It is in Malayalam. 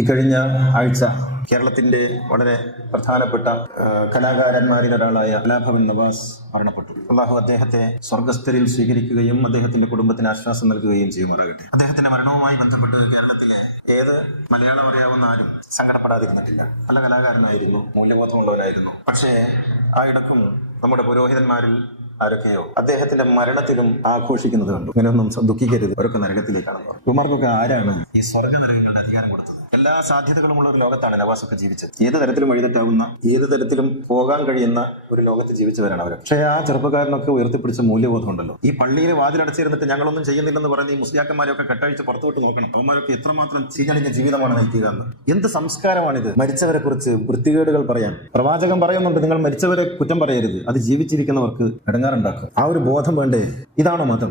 ഇക്കഴിഞ്ഞ ആഴ്ച കേരളത്തിന്റെ വളരെ പ്രധാനപ്പെട്ട കലാകാരന്മാരിൽ ഒരാളായ കലാഭവൻ നവാസ് മരണപ്പെട്ടു. അള്ളാഹു അദ്ദേഹത്തെ സ്വർഗസ്ഥരിൽ സ്വീകരിക്കുകയും അദ്ദേഹത്തിന്റെ കുടുംബത്തിന് ആശ്വാസം നൽകുകയും ചെയ്യുമാറാകട്ടെ. അദ്ദേഹത്തിന്റെ മരണവുമായി ബന്ധപ്പെട്ട് കേരളത്തിലെ ഏത് മലയാളം അറിയാവുന്ന ആരും സങ്കടപ്പെടാതിരുന്നിട്ടില്ല. നല്ല കലാകാരനായിരുന്നു മൂല്യബോധമുള്ളവനായിരുന്നു. പക്ഷേ ആ ഇടക്കും നമ്മുടെ പുരോഹിതന്മാരിൽ ആരൊക്കെയോ അദ്ദേഹത്തിന്റെ മരണത്തിലും ആഘോഷിക്കുന്നത് കണ്ടു. ഇങ്ങനെയൊന്നും ദുഃഖിക്കരുത്. അവരൊക്കെ നരകത്തിലേക്കാണ് കുമാർക്കൊക്കെ ആരാണ് ഈ സ്വർഗ നരകങ്ങളുടെ അധികാരം കൊടുത്തത്? എല്ലാ സാധ്യതകളുമുള്ള ഒരു ലോകത്താണ് നവാസൊക്കെ ജീവിച്ചത്. ഏത് തരത്തിലും വഴിതെറ്റാവുന്ന ഏത് തരത്തിലും പോകാൻ കഴിയുന്ന ഒരു ലോകത്ത് ജീവിച്ചവരാണ് അവർ പക്ഷേ ആ ചെറുപ്പക്കാരനൊക്കെ ഉയർത്തിപ്പിടിച്ച മൂല്യബോധം ഉണ്ടല്ലോ ഈ പള്ളിയിലെ വാതിലടച്ചിരുന്നിട്ട് ഞങ്ങളൊന്നും ചെയ്യുന്നില്ലെന്ന് പറഞ്ഞ് ഈ മുസ്ലിയാക്കന്മാരെയൊക്കെ കെട്ടഴിച്ച് പുറത്തോട്ട് നോക്കണം. അവന്മാരൊക്കെ എത്രമാത്രം ചീഞ്ഞളിഞ്ഞ ജീവിതമാണ് നയിക്കുക എന്ത് സംസ്കാരമാണിത്? മരിച്ചവരെ കുറിച്ച് വൃത്തികേടുകൾ പറയാൻ. പ്രവാചകൻ പറയുന്നുണ്ട് നിങ്ങൾ മരിച്ചവരെ കുറ്റം പറയരുത്. അത് ജീവിച്ചിരിക്കുന്നവർക്ക് ഇടങ്ങാറുണ്ടാക്കും. ആ ഒരു ബോധം വേണ്ടേ? ഇതാണോ മതം?